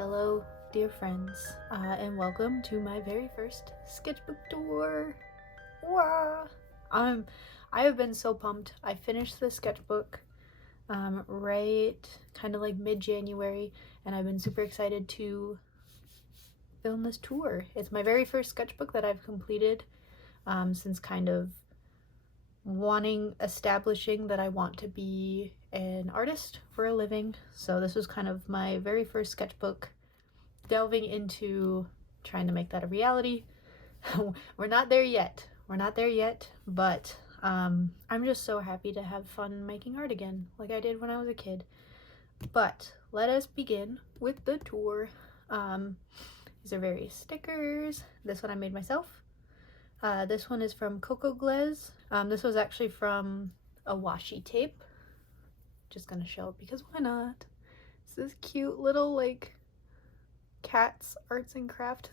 Hello, dear friends, and welcome to my very first sketchbook tour. Wah! I have been so pumped. I finished the sketchbook right kind of like mid-January, and I've been super excited to film this tour. It's my very first sketchbook that I've completed since kind of establishing that I want to be an artist for a living. So this was kind of my very first sketchbook, delving into trying to make that a reality. We're not there yet, but I'm just so happy to have fun making art again like I did when I was a kid. But let us begin with the tour. These are various stickers. This one I made myself. This one is from Coco Glaze. This was actually from a washi tape. Just gonna show it because why not? This is cute little like Cat's Arts and Craft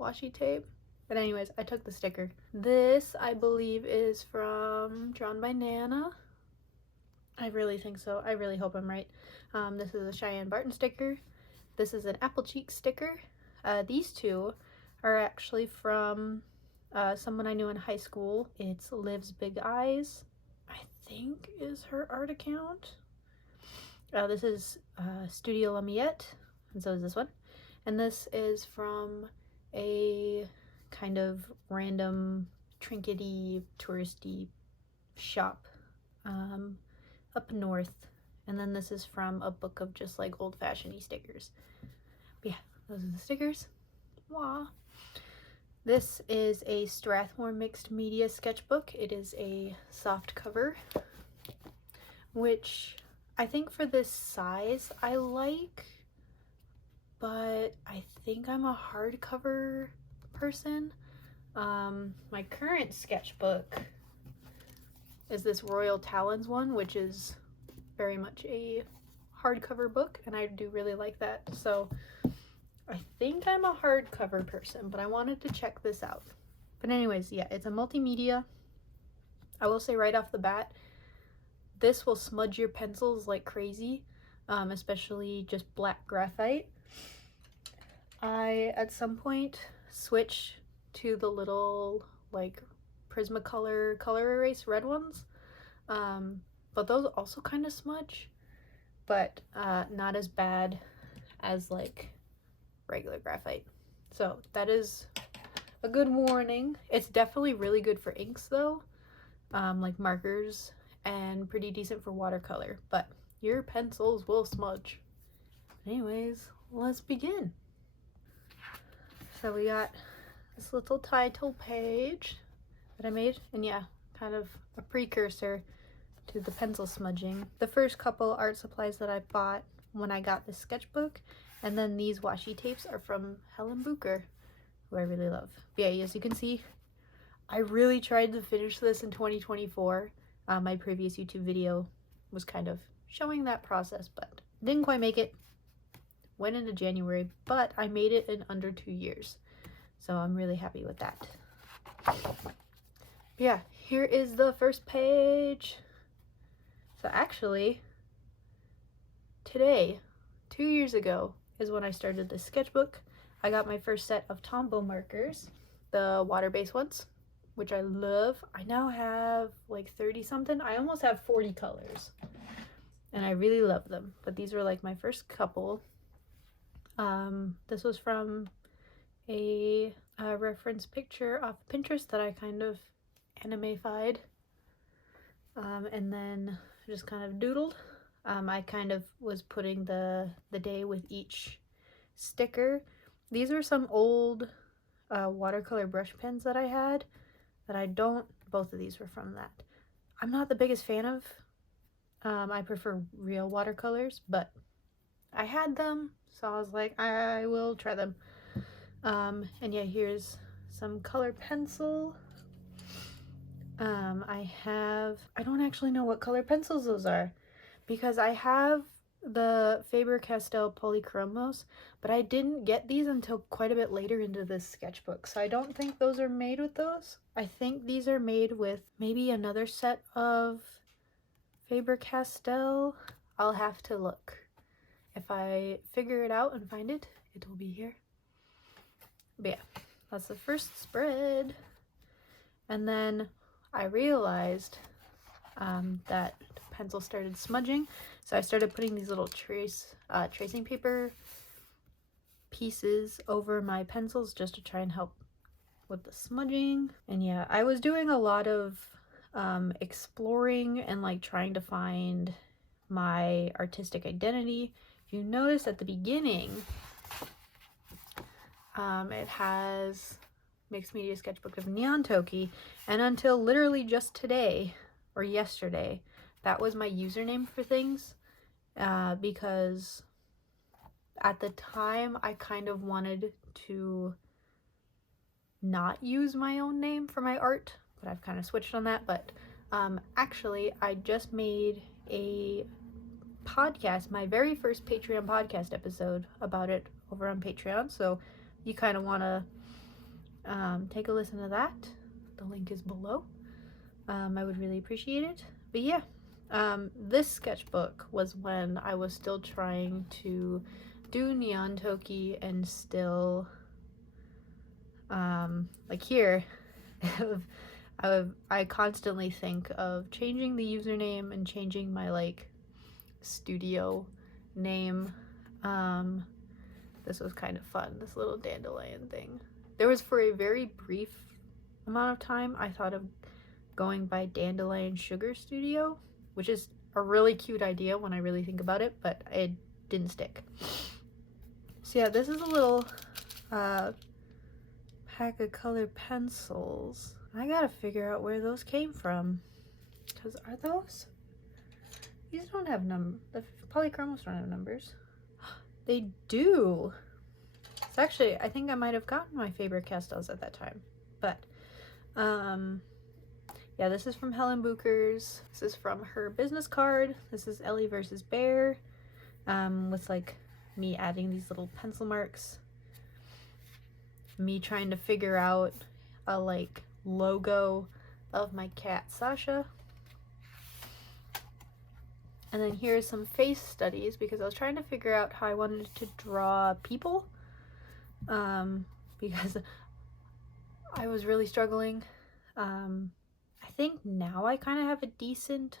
washi tape. But anyways, I took the sticker. This I believe is from Drawn by Nana. I really think so. I really hope I'm right. This is a Cheyenne Barton sticker. This is an Apple Cheek sticker. These two are actually from someone I knew in high school. It's Liv's Big Eyes, I think is her art account. This is Studio Lamiette, and so is this one. And this is from a kind of random trinkety touristy shop up north. And then this is from a book of just like old-fashioned stickers. But yeah, those are the stickers. Wah. This is a Strathmore mixed media sketchbook. It is a soft cover, which I think for this size I like, but I think I'm a hardcover person. My current sketchbook is this Royal Talons one, which is very much a hardcover book, and I do really like that. So I think I'm a hardcover person, but I wanted to check this out. But anyways, yeah, it's a multimedia. I will say right off the bat, this will smudge your pencils like crazy, especially just black graphite. I, at some point, switched to the little, like, Prismacolor color erase red ones. But those also kind of smudge, but not as bad as, like, regular graphite. So that is a good warning. It's definitely really good for inks, though, like markers, and pretty decent for watercolor, but your pencils will smudge. Anyways, let's begin. So we got this little title page that I made, and yeah, kind of a precursor to the pencil smudging. The first couple art supplies that I bought when I got this sketchbook, and then these washi tapes, are from Helen Booker, who I really love. But yeah, as you can see, I really tried to finish this in 2024. My previous YouTube video was kind of showing that process, but didn't quite make it. Went into January, but I made it in under 2 years. So I'm really happy with that. Yeah, here is the first page. So actually, today, 2 years ago, is when I started this sketchbook. I got my first set of Tombow markers, the water-based ones, which I love. I now have like 30 something. I almost have 40 colors, and I really love them. But these were like my first couple. This was from a reference picture off Pinterest that I kind of anime-fied, and then just kind of doodled. I kind of was putting the day with each sticker. These are some old watercolor brush pens that I had that I don't, both of these were from that. I'm not the biggest fan of, I prefer real watercolors, but I had them, so I was like, I will try them. And yeah, here's some color pencil. I don't actually know what color pencils those are, because I have the Faber-Castell Polychromos, but I didn't get these until quite a bit later into this sketchbook, so I don't think those are made with those. I think these are made with maybe another set of Faber-Castell. I'll have to look. If I figure it out and find it, it will be here. But yeah, that's the first spread. And then I realized that pencil started smudging, so I started putting these little tracing paper pieces over my pencils just to try and help with the smudging. And yeah, I was doing a lot of exploring and like trying to find my artistic identity. If you notice at the beginning, it has Mixed Media Sketchbook of Neon Toki, and until literally just today or yesterday, that was my username for things, because at the time I kind of wanted to not use my own name for my art, but I've kind of switched on that. But actually I just made a podcast, my very first Patreon podcast episode about it over on Patreon, so you kind of want to take a listen to that. The link is below. I would really appreciate it. But yeah, this sketchbook was when I was still trying to do Neon Toki and still like here I constantly think of changing the username and changing my like studio name. This was kind of fun, this little dandelion thing. There was, for a very brief amount of time, I thought of going by Dandelion Sugar Studio, which is a really cute idea when I really think about it, but it didn't stick. So yeah, this is a little pack of colored pencils. I gotta figure out where those came from, because are those? These don't have numbers. The polychromos don't have numbers. They do. It's actually, I think I might have gotten my favorite Castles at that time. But, yeah, this is from Helen Booker's. This is from her business card. This is Ellie versus Bear, with like me adding these little pencil marks. Me trying to figure out a like logo of my cat Sasha. And then here's some face studies, because I was trying to figure out how I wanted to draw people, because I was really struggling. I think now I kind of have a decent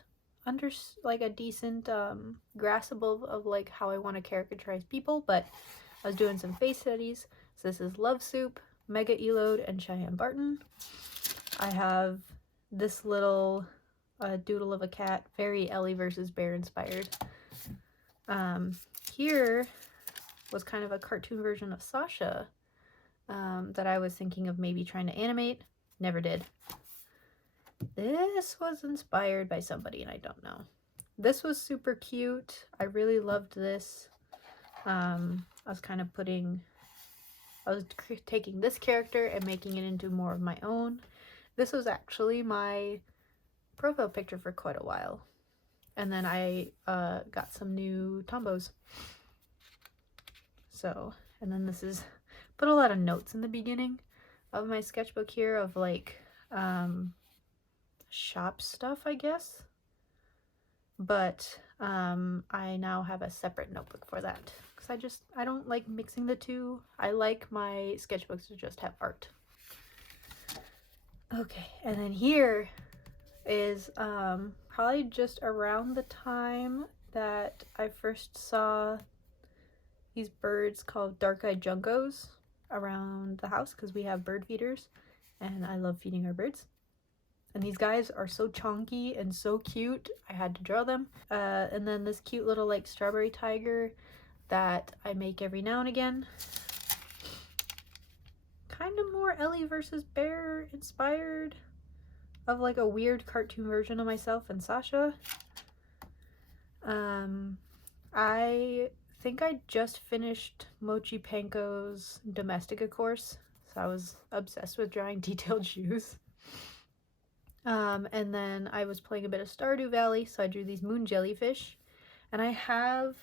grasp of like how I want to caricaturize people, but I was doing some face studies. So this is Love Soup, MacLeod, and Cheyenne Barton. I have this little doodle of a cat, very Ellie versus Bear inspired. Here was kind of a cartoon version of Sasha that I was thinking of maybe trying to animate. Never did. This was inspired by somebody, and I don't know. This was super cute. I really loved this. I was taking this character and making it into more of my own. This was actually my profile picture for quite a while. And then I got some new Tombos. So, and then this is, put a lot of notes in the beginning of my sketchbook here of like shop stuff, I guess. But I now have a separate notebook for that, because I don't like mixing the two. I like my sketchbooks to just have art. Okay, and then here is probably just around the time that I first saw these birds called dark-eyed juncos around the house, because we have bird feeders and I love feeding our birds. And these guys are so chunky and so cute, I had to draw them. And then this cute little like strawberry tiger that I make every now and again. Kind of more Ellie versus Bear inspired, of like a weird cartoon version of myself and Sasha. I think I just finished Mochi Panko's Domestica course, so I was obsessed with drawing detailed shoes. And then I was playing a bit of Stardew Valley, so I drew these moon jellyfish. And I have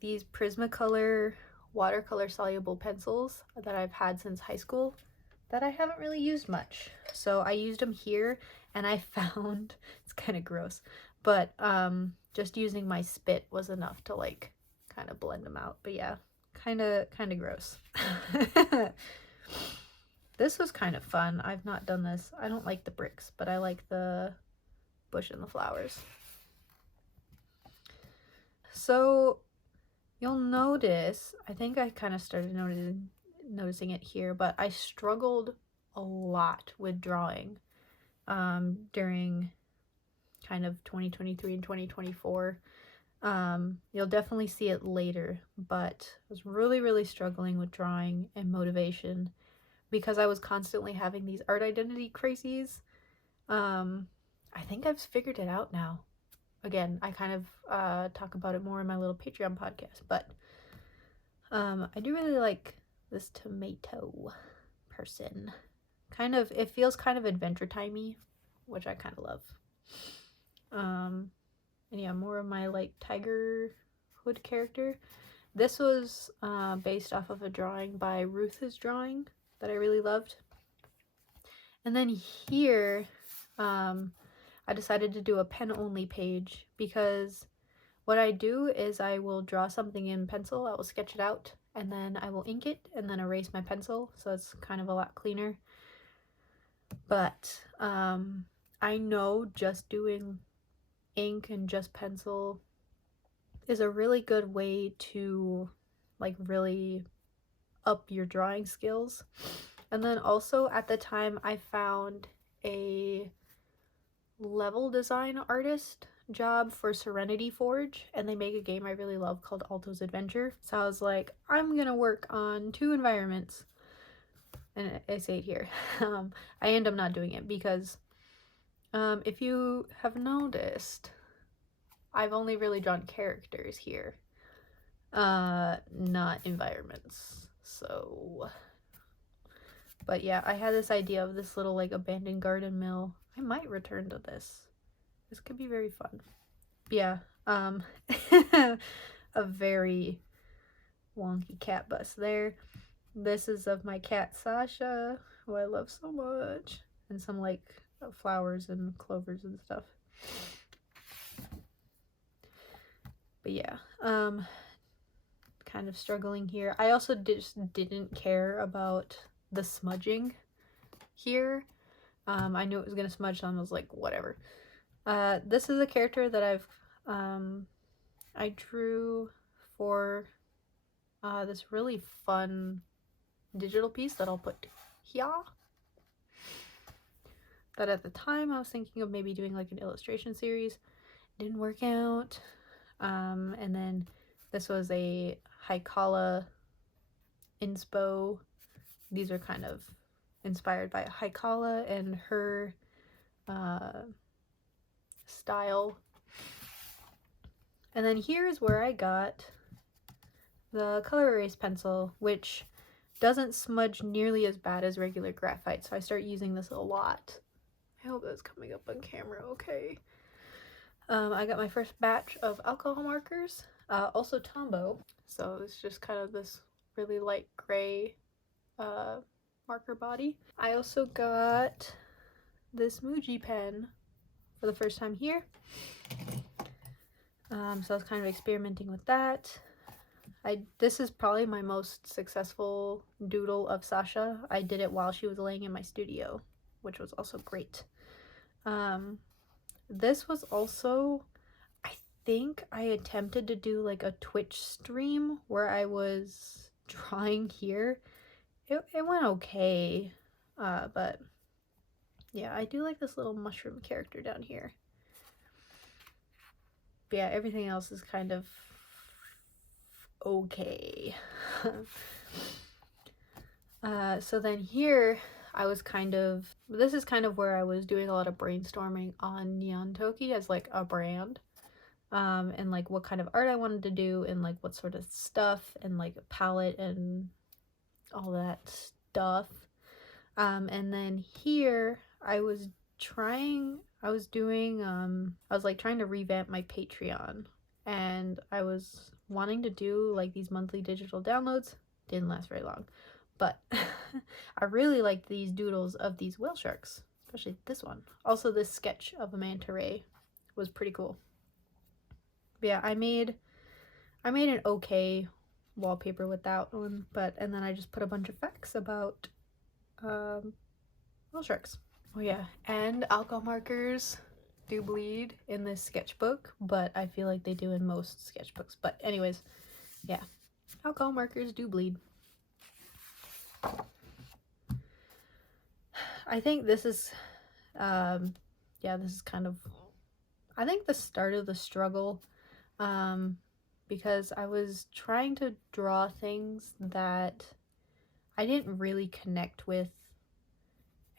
these Prismacolor watercolor soluble pencils that I've had since high school that I haven't really used much. So I used them here, and I found, it's kind of gross, but just using my spit was enough to like kind of blend them out. But yeah, kind of gross. This was kind of fun. I've not done this. I don't like the bricks, but I like the bush and the flowers. So you'll notice, I think I kind of started noticing it here, but I struggled a lot with drawing during kind of 2023 and 2024. You'll definitely see it later, but I was really struggling with drawing and motivation because I was constantly having these art identity crises. I think I've figured it out now. Again, I kind of talk about it more in my little Patreon podcast, but I do really like this tomato person. Kind of, it feels kind of Adventure Timey, which I kind of love. And yeah, more of my like tiger hood character. This was based off of a drawing by Ruth's Drawing that I really loved. And then here, I decided to do a pen only page because what I do is I will draw something in pencil, I will sketch it out, and then I will ink it and then erase my pencil, so it's kind of a lot cleaner. But I know just doing ink and just pencil is a really good way to like really up your drawing skills. And then also at the time I found a level design artist job for Serenity Forge, and they make a game I really love called Alto's Adventure. So I was like, I'm gonna work on 2 environments, and I say it here. I end up not doing it because if you have noticed, I've only really drawn characters here, not environments. So, but yeah, I had this idea of this little like abandoned garden mill. I might return to this. This could be very fun. But yeah, a very wonky cat bus there. This is of my cat Sasha, who I love so much, and some like flowers and clovers and stuff. But yeah, kind of struggling here. I also just didn't care about the smudging here. I knew it was gonna smudge, so I was like, whatever. This is a character that I drew for this really fun digital piece that I'll put here. That at the time I was thinking of maybe doing like an illustration series. Didn't work out. And then this was a Haikala inspo. These are kind of inspired by Haikala and her style. And then here's where I got the color erase pencil, which doesn't smudge nearly as bad as regular graphite, so I start using this a lot. I hope that's coming up on camera okay. I got my first batch of alcohol markers, also Tombow, so it's just kind of this really light gray marker body. I also got this Muji pen for the first time here, so I was kind of experimenting with that. This is probably my most successful doodle of Sasha. I did it while she was laying in my studio, which was also great. This was also, I think I attempted to do like a Twitch stream where I was drawing here. It went okay, but yeah, I do like this little mushroom character down here. But yeah, everything else is kind of okay. So then here I was this is kind of where I was doing a lot of brainstorming on Neon Toki as like a brand, and like what kind of art I wanted to do and like what sort of stuff and like a palette and all that stuff. And then here I was trying to revamp my Patreon, and I was wanting to do like these monthly digital downloads. Didn't last very long, but I really liked these doodles of these whale sharks, especially this one. Also, this sketch of a manta ray was pretty cool. But yeah, I made I made an okay wallpaper with that one, and then I just put a bunch of facts about whale sharks. Oh yeah, and alcohol markers do bleed in this sketchbook, but I feel like they do in most sketchbooks. But anyways, yeah, alcohol markers do bleed. I think this is, yeah, this is kind of, I think the start of the struggle, because I was trying to draw things that I didn't really connect with,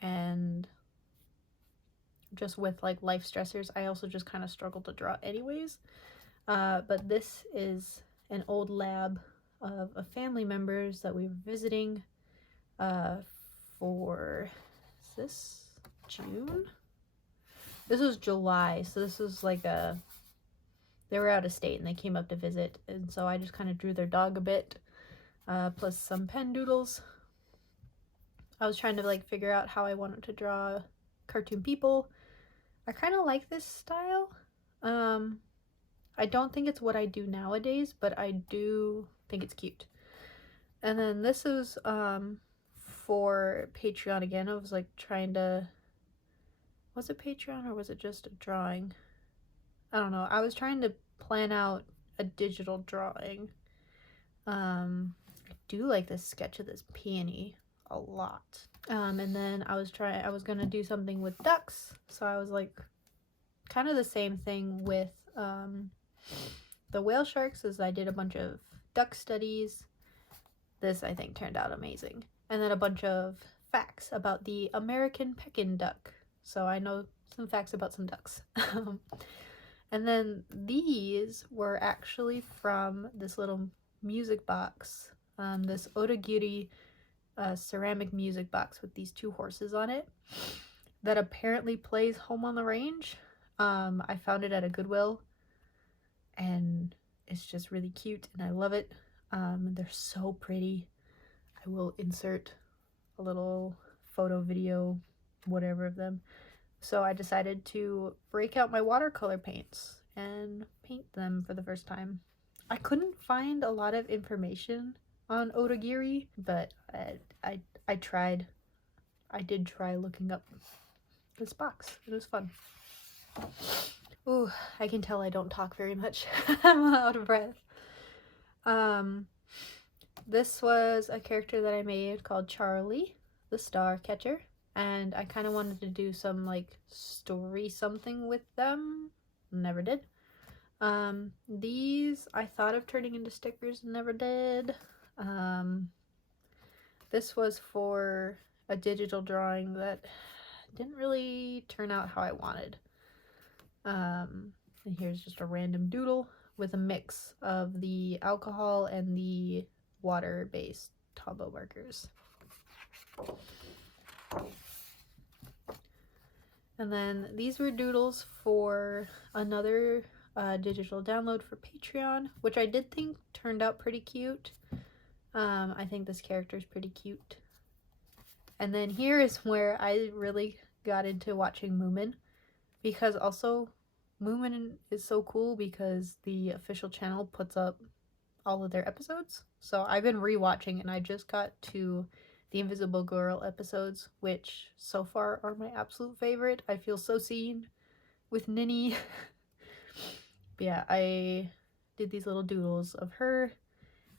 and just with like life stressors, I also just kind of struggled to draw anyways. But this is an old lab of a family members that we were visiting for, is this June? This was July, so this was like they were out of state and they came up to visit, and so I just kind of drew their dog a bit, plus some pen doodles. I was trying to like figure out how I wanted to draw cartoon people. I kind of like this style. I don't think it's what I do nowadays, but I do think it's cute. And then this is for Patreon again. I was like trying to, was it Patreon or was it just a drawing? I don't know. I was trying to plan out a digital drawing. I do like this sketch of this peony a lot. And then I was gonna do something with ducks, so I was like kind of the same thing with the whale sharks, as I did a bunch of duck studies. This I think turned out amazing. And then a bunch of facts about the American pekin duck, so I know some facts about some ducks. And then these were actually from this little music box, this Odagiri ceramic music box with these two horses on it that apparently plays Home on the Range. I found it at a Goodwill, and it's just really cute and I love it. They're so pretty. I will insert a little photo, video, whatever of them. So I decided to break out my watercolor paints and paint them for the first time. I couldn't find a lot of information on Odagiri, but I tried. I did try looking up this box. It was fun. Ooh, I can tell I don't talk very much. I'm out of breath. This was a character that I made called Charlie, the star catcher, and I kind of wanted to do some like story something with them. Never did. These I thought of turning into stickers, never did. This was for a digital drawing that didn't really turn out how I wanted. And here's just a random doodle with a mix of the alcohol and the water-based Tombow markers. And then these were doodles for another digital download for Patreon, which I did think turned out pretty cute. I think this character is pretty cute. And then here is where I really got into watching Moomin, because also Moomin is so cool because the official channel puts up all of their episodes. So I've been rewatching and I just got to the Invisible Girl episodes, which so far are my absolute favorite. I feel so seen with Ninny. But yeah, I did these little doodles of her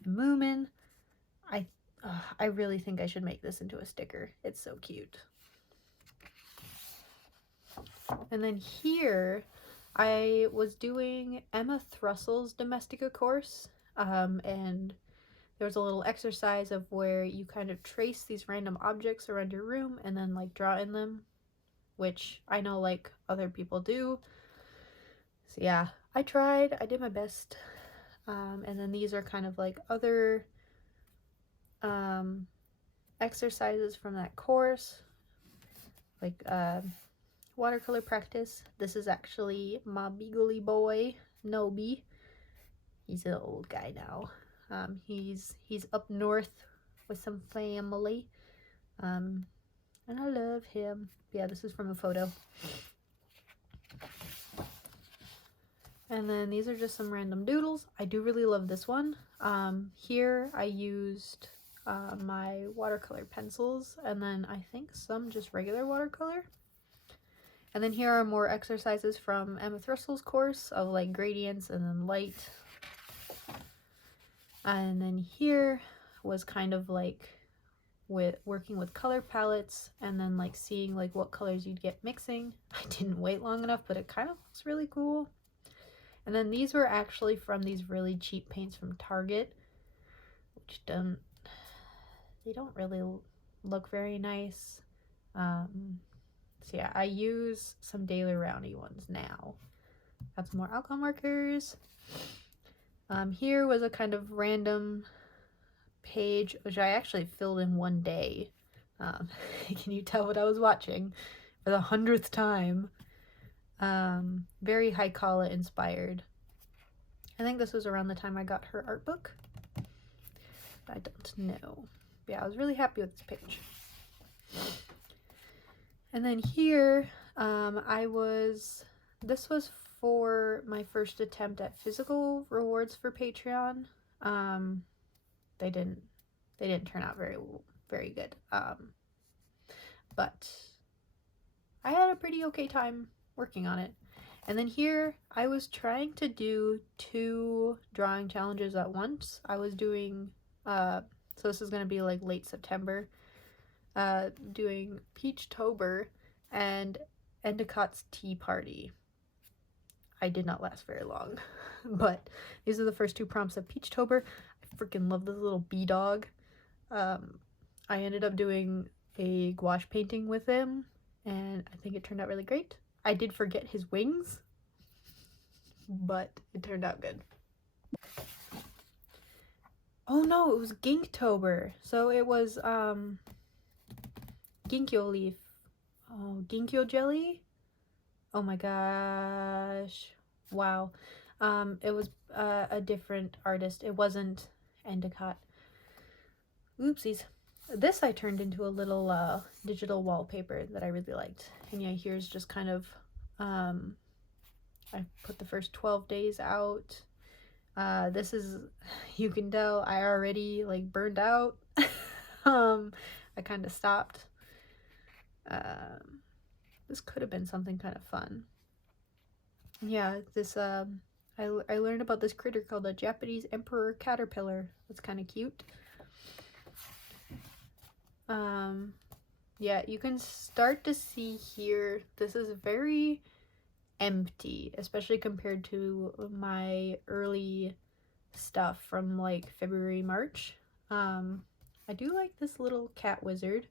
and Moomin. I really think I should make this into a sticker. It's so cute. And then here, I was doing Emma Thrussell's Domestica course, and there was a little exercise of where you kind of trace these random objects around your room and then like draw in them, which I know like other people do. So yeah, I tried, I did my best. And then these are kind of like other exercises from that course, like watercolor practice. This is actually my beagly boy, Nobi. He's an old guy now. He's up north with some family, and I love him. Yeah, this is from a photo. And then these are just some random doodles. I do really love this one. Here I used my watercolor pencils, and then I think some just regular watercolor. And then here are more exercises from Emma Thrussell's course of like gradients and then light. And then here was kind of like with working with color palettes and then like seeing like what colors you'd get mixing. I didn't wait long enough, but it kind of looks really cool. And then these were actually from these really cheap paints from Target, which don't really look very nice. So yeah, I use some Daily Roundy ones now. Got some more alcohol markers. Here was a kind of random page, which I actually filled in one day. Can you tell what I was watching for the 100th time? Very Haikala inspired. I think this was around the time I got her art book. I don't know. Yeah, I was really happy with this page. And then here, this was for my first attempt at physical rewards for Patreon. They didn't turn out very good. But I had a pretty okay time working on it. And then here, I was trying to do 2 drawing challenges at once. I was doing, so this is going to be like late September, doing Peachtober and Endicott's Tea Party. I did not last very long, but these are the first 2 prompts of Peachtober. I freaking love this little bee dog. I ended up doing a gouache painting with him, and I think it turned out really great. I did forget his wings, but it turned out good. Oh no, it was Ginktober. So it was ginkgo leaf. Oh, ginkgo jelly? Oh my gosh. Wow. It was a different artist. It wasn't Endicott. Oopsies. This I turned into a little digital wallpaper that I really liked. And yeah, here's just kind of, I put the first 12 days out. This is, you can tell I already like burned out. I kind of stopped. This could have been something kind of fun. Yeah, this, I learned about this critter called a Japanese emperor caterpillar. It's kind of cute. Yeah, you can start to see here, this is very empty, especially compared to my early stuff from like February, March. I do like this little cat wizard.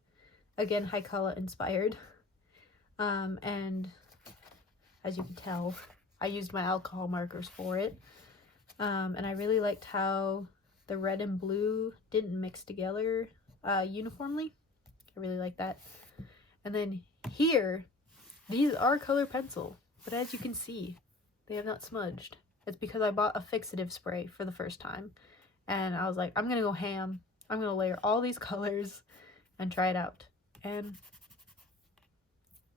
Again, Haikala inspired. And as you can tell, I used my alcohol markers for it. And I really liked how the red and blue didn't mix together uniformly. I really like that. And then here, these are color pencil, but as you can see, they have not smudged. It's because I bought a fixative spray for the first time, and I was like, I'm gonna go ham. I'm gonna layer all these colors and try it out, and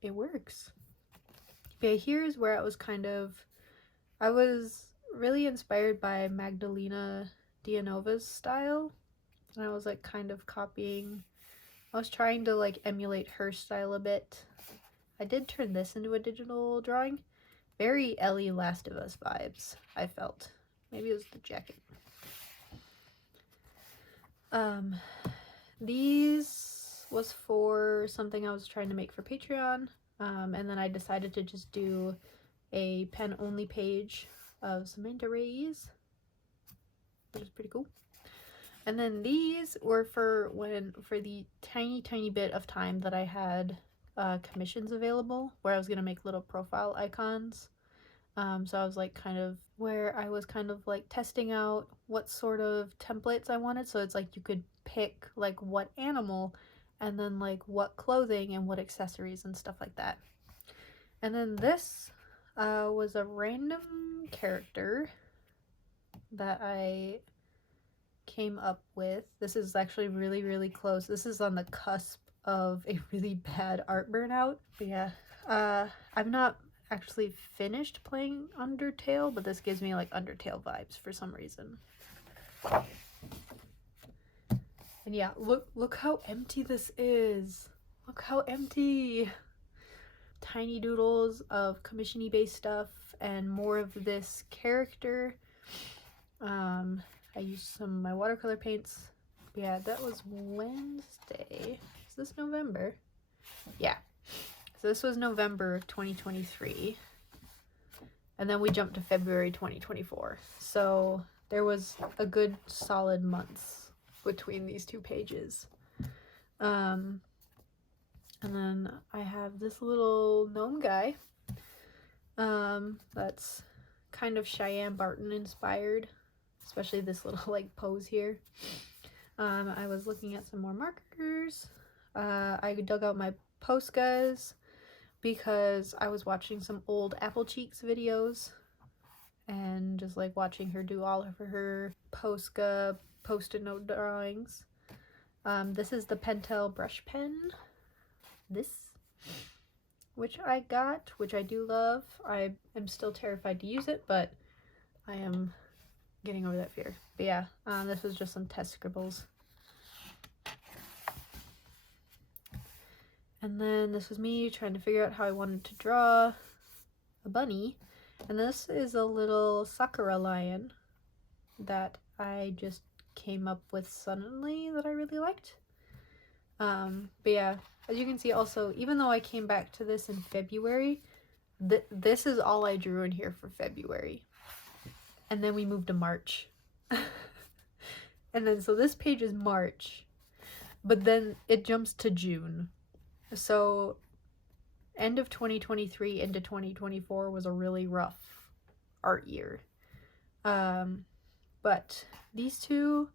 it works. Okay, here's where I was I was really inspired by Magdalena Dianova's style, and I was like kind of copying. I was trying to like emulate her style a bit. I did turn this into a digital drawing. Very Ellie Last of Us vibes, I felt. Maybe it was the jacket. These was for something I was trying to make for Patreon. And then I decided to just do a pen-only page of Samantha Rays, which is pretty cool. And then these were for the tiny bit of time that I had commissions available, where I was gonna make little profile icons. So I was like where I was kind of like testing out what sort of templates I wanted. So it's like you could pick like what animal and then like what clothing and what accessories and stuff like that. And then this was a random character that I came up with. This is actually really close. This is on the cusp of a really bad art burnout. But yeah, I'm not actually finished playing Undertale, but this gives me like Undertale vibes for some reason. And yeah, look how empty this is. Look how empty. Tiny doodles of commission-y based stuff and more of this character. I used some of my watercolor paints. Yeah, that was Wednesday. Is this November? Yeah. So this was November 2023. And then we jumped to February 2024. So there was a good solid month between these two pages. And then I have this little gnome guy. That's kind of Cheyenne Barton inspired, especially this little like pose here. I was looking at some more markers. I dug out my Poscas because I was watching some old Apple Cheeks videos and just like watching her do all of her Posca post-it note drawings. This is the Pentel brush pen. This, which I got, which I do love. I am still terrified to use it, but I am getting over that fear. But yeah, this was just some test scribbles. And then this was me trying to figure out how I wanted to draw a bunny. And this is a little Sakura lion that I just came up with suddenly that I really liked. But yeah, as you can see also, even though I came back to this in February, this is all I drew in here for February. And then we moved to March. And then so this page is March, but then it jumps to June. So end of 2023 into 2024 was a really rough art year. But these two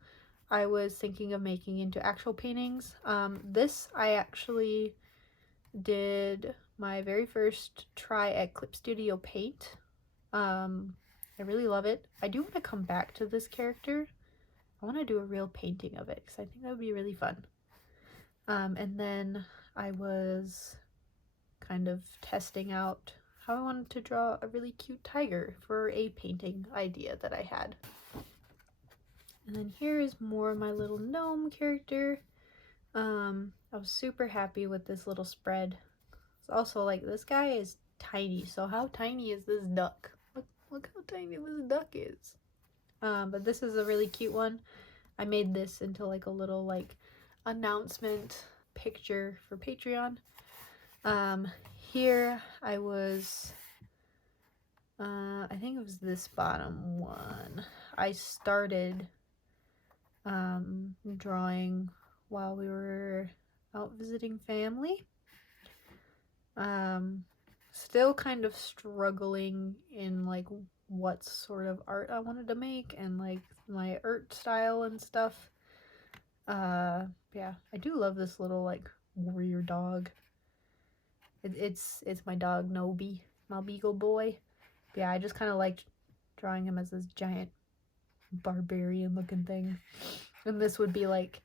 I was thinking of making into actual paintings. This I actually did my very first try at Clip Studio Paint. I really love it. I do want to come back to this character. I want to do a real painting of it because I think that would be really fun. And then I was kind of testing out how I wanted to draw a really cute tiger for a painting idea that I had. And then here is more of my little gnome character. I was super happy with this little spread. It's also like, this guy is tiny, so how tiny is this duck? Look how tiny this duck is. But this is a really cute one. I made this into like a little like announcement picture for Patreon. Here I was, I think it was this bottom one. I started drawing while we were out visiting family. Still kind of struggling in like what sort of art I wanted to make and like my art style and stuff. Yeah, I do love this little like warrior dog. It's my dog Nobi, my beagle boy. But yeah, I just kind of liked drawing him as this giant barbarian looking thing. And this would be like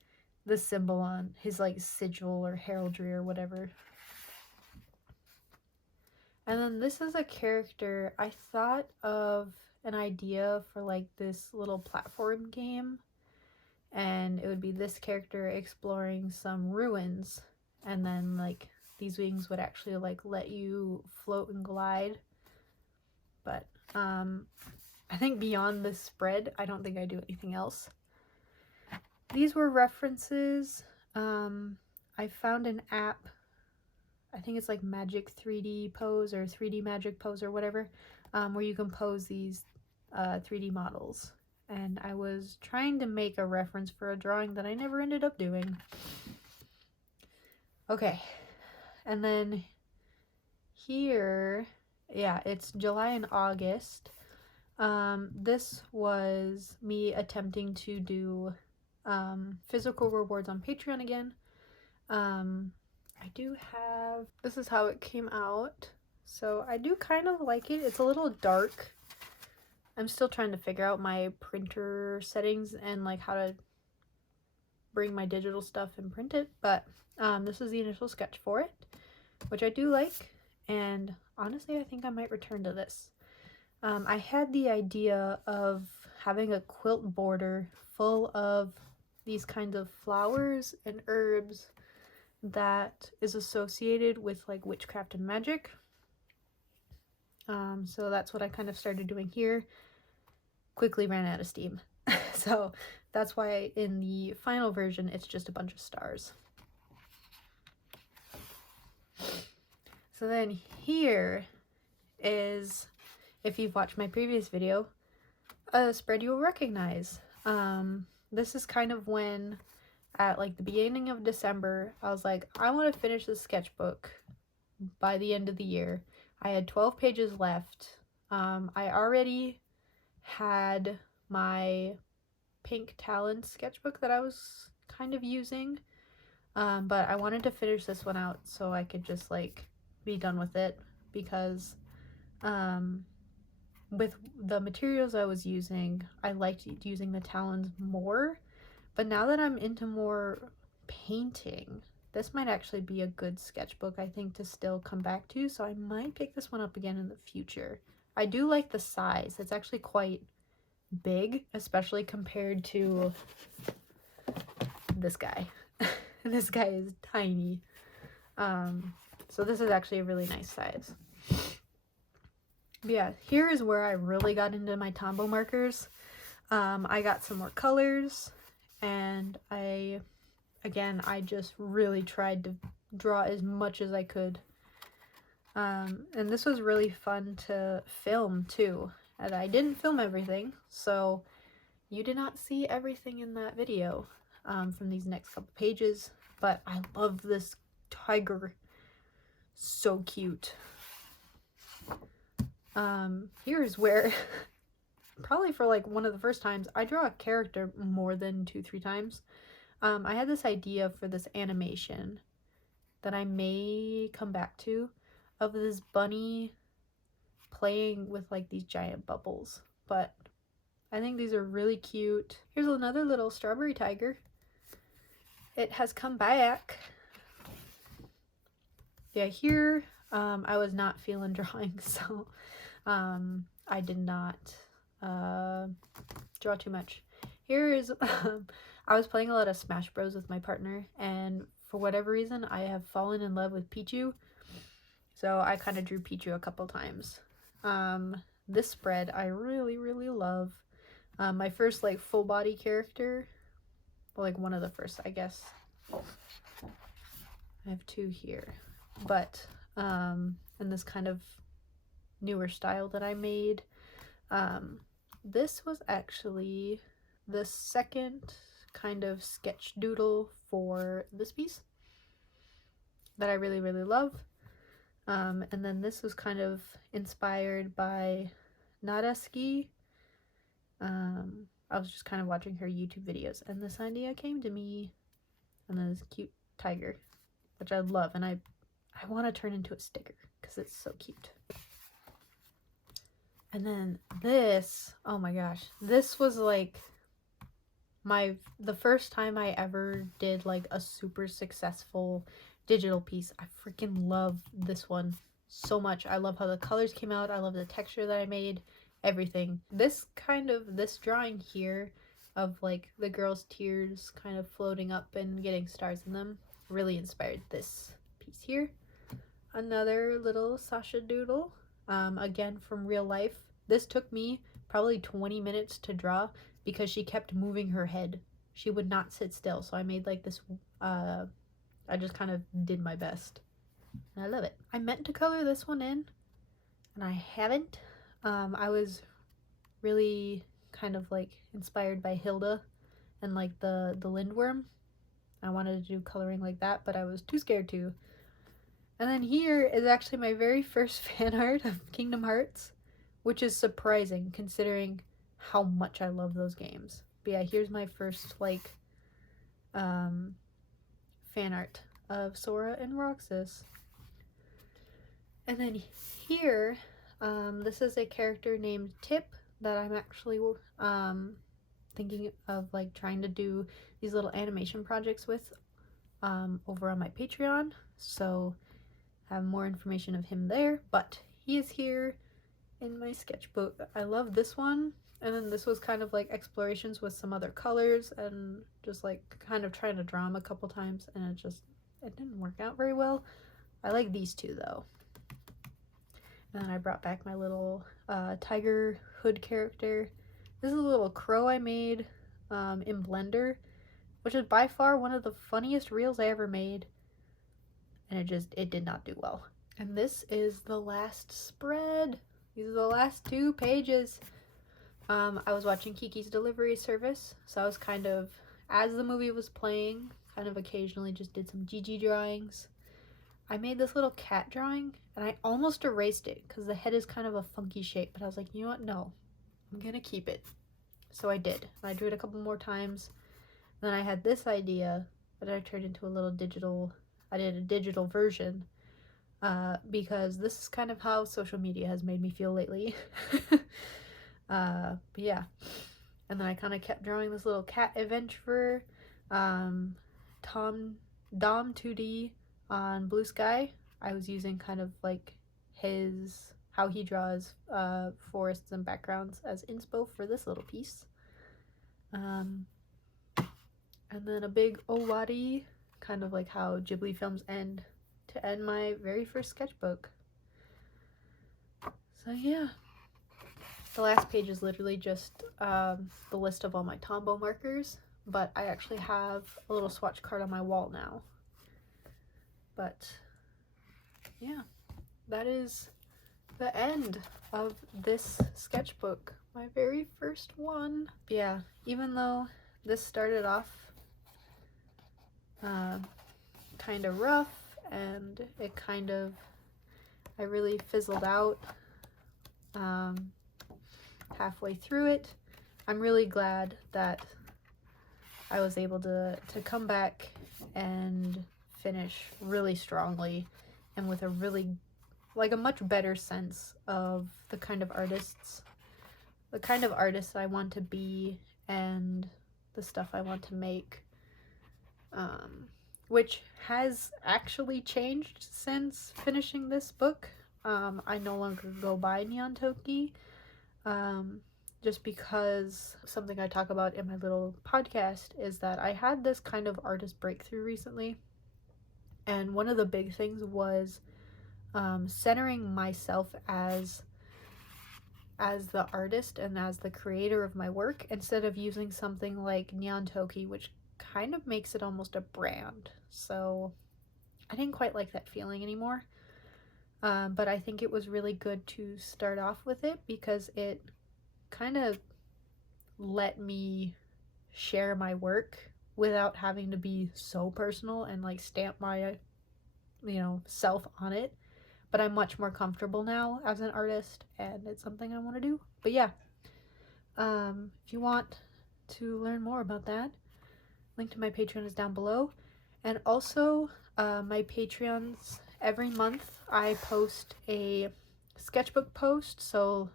the symbol on his like sigil or heraldry or whatever. And then this is a character. I thought of an idea for like this little platform game, and it would be this character exploring some ruins, and then like these wings would actually like let you float and glide. But I think beyond this spread, I don't think I do anything else. These were references. I found an app, I think it's like Magic 3D Pose or 3D Magic Pose or whatever, where you can pose these 3D models. And I was trying to make a reference for a drawing that I never ended up doing. Okay, and then here, yeah, it's July and August. This was me attempting to do physical rewards on Patreon again. I do have, this is how it came out. So I do kind of like it. It's a little dark. I'm still trying to figure out my printer settings and like how to bring my digital stuff and print it. But this is the initial sketch for it, which I do like. And honestly, I think I might return to this. I had the idea of having a quilt border full of these kinds of flowers and herbs that is associated with like witchcraft and magic. So that's what I kind of started doing here. Quickly ran out of steam. So that's why in the final version it's just a bunch of stars. So then here is, if you've watched my previous video, a spread you'll recognize. This is kind of when, at like the beginning of December, I was like, I want to finish this sketchbook by the end of the year. I had 12 pages left. I already had my pink talon sketchbook that I was kind of using, but I wanted to finish this one out so I could just like be done with it, because with the materials I was using, I liked using the talons more, but now that I'm into more painting, this might actually be a good sketchbook, I think, to still come back to, so I might pick this one up again in the future. I do like the size. It's actually quite big, especially compared to this guy. This guy is tiny. So this is actually a really nice size. But yeah, here is where I really got into my Tombow markers. I got some more colors, and I just really tried to draw as much as I could. And this was really fun to film too. And I didn't film everything, so you did not see everything in that video from these next couple pages, but I love this tiger. So cute. Here's where probably for like one of the first times I draw a character more than 2-3 times. I had this idea for this animation that I may come back to, of this bunny playing with like these giant bubbles, but I think these are really cute. Here's another little strawberry tiger. It has come back. Yeah, here I was not feeling drawing, so I did not draw too much. Here is I was playing a lot of Smash Bros with my partner, and for whatever reason I have fallen in love with Pichu, so I kind of drew Pichu a couple times. This spread I really love. My first like full body character, well, like one of the first, I guess. I have 2 here, but in this kind of newer style that I made. This was actually the second kind of sketch doodle for this piece that I really love. And then this was kind of inspired by Nadeski. I was just kind of watching her YouTube videos, and this idea came to me, and then this cute tiger, which I love, and I want to turn into a sticker because it's so cute. And then this, oh my gosh, this was like the first time I ever did like a super successful digital piece. I freaking love this one so much. I love how the colors came out. I love the texture that I made, everything. This drawing here of like the girl's tears kind of floating up and getting stars in them really inspired this piece here. Another little Sasha doodle, again from real life. This took me probably 20 minutes to draw because she kept moving her head. She would not sit still, so I made like this, I just kind of did my best. And I love it. I meant to color this one in, and I haven't. I was really kind of like inspired by Hilda and like the lindworm. I wanted to do coloring like that, but I was too scared to. And then here is actually my very first fan art of Kingdom Hearts, which is surprising considering how much I love those games. But yeah, here's my first like fan art of Sora and Roxas. And then here, this is a character named Tip that I'm actually thinking of like trying to do these little animation projects with over on my Patreon. So have more information of him there, but he is here in my sketchbook. I love this one, and then this was kind of like explorations with some other colors and just like kind of trying to draw him a couple times, and it didn't work out very well. I like these two though. And then I brought back my little tiger hood character. This is a little crow I made in Blender, which is by far one of the funniest reels I ever made, and it did not do well. And this is the last spread. These are the last 2 pages. I was watching Kiki's Delivery Service, so I was kind of, as the movie was playing, kind of occasionally just did some GG drawings. I made this little cat drawing, and I almost erased it because the head is kind of a funky shape, but I was like, you know what, no, I'm gonna keep it. So I did. I drew it a couple more times. Then I had this idea, but I turned into a little digital, I did a digital version, because this is kind of how social media has made me feel lately. But yeah. And then I kind of kept drawing this little cat adventurer, Dom 2D on bluesky. I was using kind of like how he draws forests and backgrounds as inspo for this little piece. And then a big owari, kind of like how Ghibli films end, to end my very first sketchbook. So yeah. The last page is literally just the list of all my Tombow markers, but I actually have a little swatch card on my wall now. But yeah, that is the end of this sketchbook, my very first one. Yeah, even though this started off kind of rough, and I really fizzled out halfway through it, I'm really glad that I was able to come back and finish really strongly and with a much better sense of the kind of artist I want to be and the stuff I want to make, which has actually changed since finishing this book. I no longer go by Neon Toki, just because something I talk about in my little podcast is that I had this kind of artist breakthrough recently, and one of the big things was centering myself as the artist and as the creator of my work, instead of using something like Neon Toki, which kind of makes it almost a brand. So I didn't quite like that feeling anymore. But I think it was really good to start off with it because it kind of let me share my work without having to be so personal and like stamp my self on it. But I'm much more comfortable now as an artist, and it's something I want to do. But yeah, if you want to learn more about that, link to my Patreon is down below. And also my Patreons, every month I post a sketchbook post, so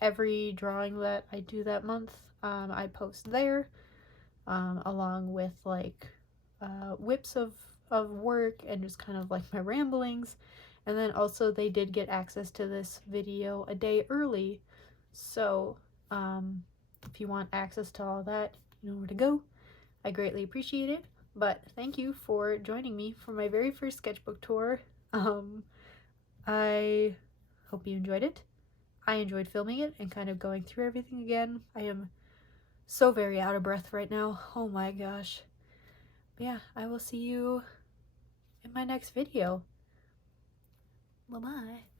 every drawing that I do that month I post there, along with like whips of work and just kind of like my ramblings. And then also they did get access to this video a day early, so if you want access to all that, you know where to go. I greatly appreciate it. But thank you for joining me for my very first sketchbook tour. I hope you enjoyed it. I enjoyed filming it and kind of going through everything again. I am so very out of breath right now. Oh my gosh. But yeah, I will see you in my next video. Bye-bye.